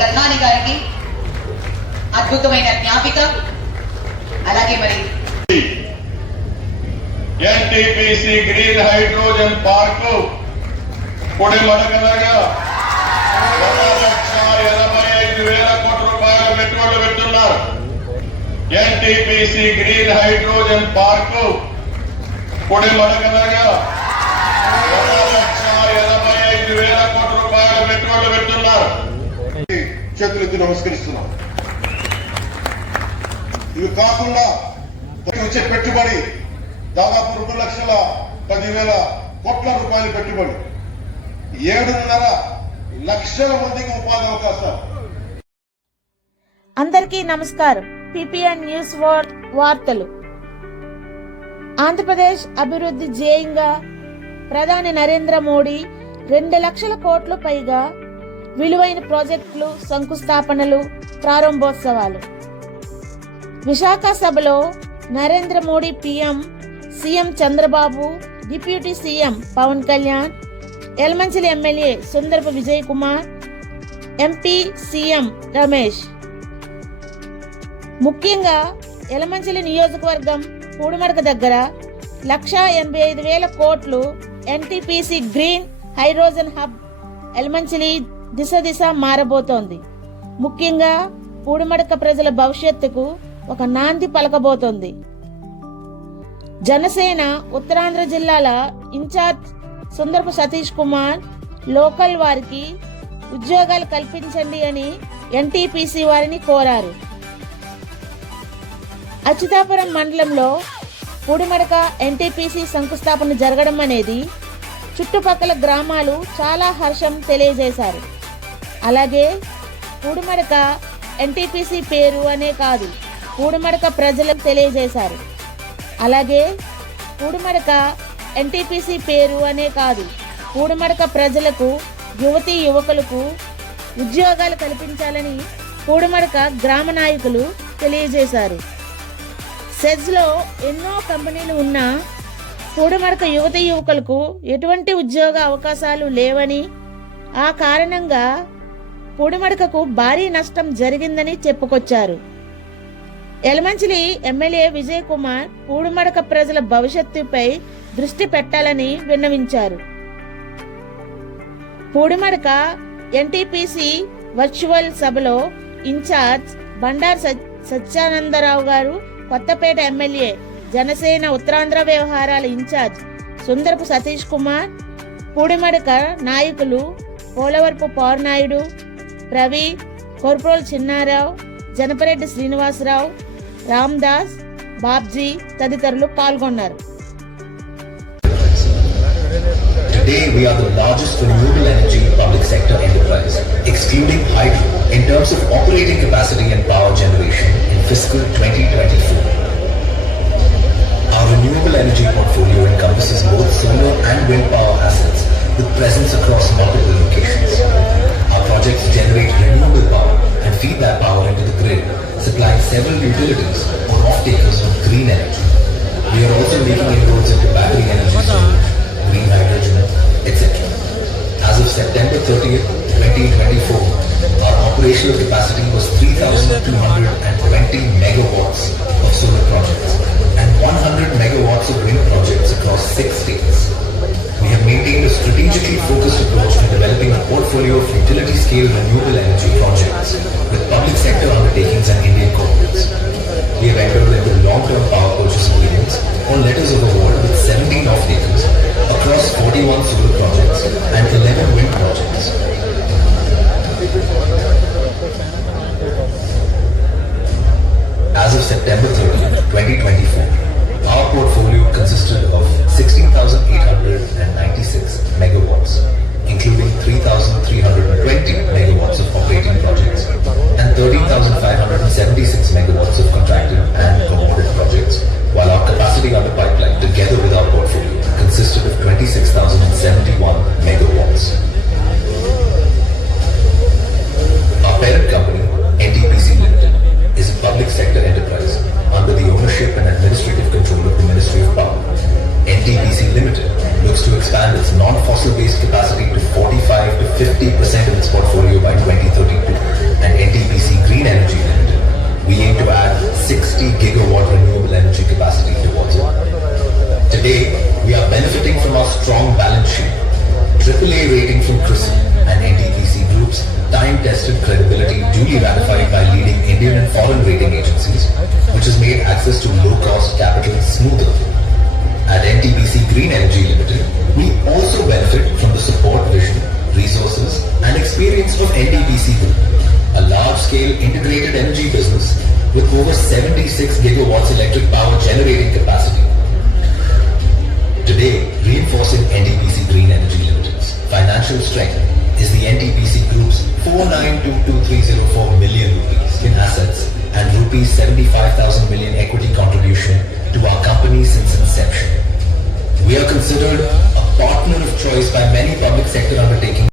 ప్రధాని గారికి అద్భుతమైన జ్ఞాపిక. అలాగే మరి ఎన్టీపీసీ గ్రీన్ హైడ్రోజన్ పార్క్ పొడిమడకనగా 1,85,000 కోట్ల రూపాయల పెట్టుబడులు పెడుతున్నారు. ఎన్టీపీసీ గ్రీన్ హైడ్రోజన్ పార్క్ పొడిమడకనగా 1,85,000 కోట్ల రూపాయల పెట్టుబడులు పెడుతున్నారు. చేతులెత్తి నమస్కరిస్తున్నాం. ఇవి కాకుండా వచ్చే పెట్టుబడి దాదాపు 2,10,000 కోట్ల రూపాయల పెట్టుబడి, 7.5 లక్షల మందికి ఉపాధి అవకాశాలు. అందరికీ నమస్కారం. పిపిఎన్ న్యూస్ వార్తలు. ఆంధ్రప్రదేశ్ అభివృద్ధి ధ్యేయంగా ప్రధాని నరేంద్ర మోడీ 2 లక్షల కోట్ల పైగా విలువైన ప్రాజెక్టులు, శంకుస్థాపనలు, ప్రారంభోత్సవాలు. విశాఖ సభలో Narendra Modi PM, CM Chandrababu, deputy CM Pawan Kalyan, Yalamanchili MLA Sundarapu Vijay Kumar, MP CM Ramesh. ముఖ్యంగా యలమంచిలి నియోజకవర్గం పూడిమడక దగ్గర 1,85,000 కోట్లు NTPC green hydrogen hub Yalamanchili దిశ మారబోతోంది. ముఖ్యంగా పూడిమడక ప్రజల భవిష్యత్తుకు ఒక నాంది పలకబోతోంది. జనసేన ఉత్తరాంధ్ర జిల్లాల ఇన్ఛార్జ్ సుందరపు సతీష్ కుమార్ లోకల్ వారికి ఉద్యోగాలు కల్పించండి అని ఎన్టీపీసీ వారిని కోరారు. అచ్యుతాపురం మండలంలో పూడిమడక ఎన్టీపీసీ శంకుస్థాపన జరగడం అనేది చుట్టుపక్కల గ్రామాలు చాలా హర్షం తెలియజేశారు. అలాగే పూడిమడక ఎన్టీపీసీ పేరు అనే కాదు, పూడిమడక ప్రజలకు తెలియజేశారు. అలాగే పూడిమడక ఎన్టీపీసీ పేరు అనే కాదు, పూడిమడక ప్రజలకు, యువతీ యువకులకు ఉద్యోగాలు కల్పించాలని పూడిమడక గ్రామ నాయకులు తెలియజేశారు. సెజ్లో ఎన్నో కంపెనీలు ఉన్నా పూడిమడక యువతీ యువకులకు ఎటువంటి ఉద్యోగ అవకాశాలు లేవని, ఆ కారణంగా పూడిమడకకు భారీ నష్టం జరిగిందని చెప్పుకొచ్చారు. యలమంచిలి ఎమ్మెల్యే విజయ్ కుమార్ పూడిమడక ప్రజల భవిష్యత్తుపై దృష్టి పెట్టాలని విన్నవించారు. పూడిమడక ఎన్టీపీసీ వర్చువల్ సభలో ఇన్ఛార్జ్ బండారు సత్యానందరావు గారు, కొత్తపేట ఎమ్మెల్యే జనసేన ఉత్తరాంధ్ర వ్యవహారాల ఇన్ఛార్జ్ సుందరపు సతీష్ కుమార్, పూడిమడక నాయకులు పోలవరపు పౌర్నాయుడు, ప్రవీ, కొర్ప్రోల్ చిన్నారావు, జనపరెడ్డి శ్రీనివాసరావు, రామ్దాస్, బాబ్జీ తదితరులు పాల్గొన్నారు. Today we are the largest renewable energy public sector enterprise, excluding hydro, in terms of operating capacity and power generation in fiscal 2024. Our renewable energy portfolio encompasses both solar and wind power assets with presence across multiple locations. Our projects generate renewable power and feed that power into the grid, supplying several utilities or off-takers of green energy. We are also making inroads into battery energy storage, green hydrogen, etc. As of September 30th, 2024, our operational capacity was 3,220 megawatts of solar projects and 100 megawatts of wind projects across 6 states. We have maintained a strategically focused approach to developing a portfolio of utility-scale renewable energy projects with public sector undertakings and Indian corporates. We have entered into long-term power purchase agreements or letters of award with 17 off-takers across 41 solar projects and 11 wind projects. As of September 30, 2024, our portfolio consisted of 16,896 megawatts, including 3,320 megawatts of operating projects and 13,576 megawatts of contracted and awarded projects, while our capacity under pipeline, together with our portfolio, consisted of 26,071 megawatts. Our parent company, NTPC Limited, is a public sector enterprise under the ownership and administrative control of the Ministry of Power. NTPC Limited looks to expand its non-fossil based capacity tested credibility duly ratified by leading Indian and foreign rating agencies, which has made access to low-cost capital smoother. At NTPC Green Energy Limited, we also benefit from the support, vision, resources and experience of NTPC Group, a large-scale integrated energy business with over 76 gigawatts electric power generating capacity. Today, reinforcing NTPC Green Energy Limited's financial strength is the NTPC Group's 4922,304 million rupees in assets and rupees 75,000 million equity contribution to our company since inception. We are considered a partner of choice by many public sector undertakings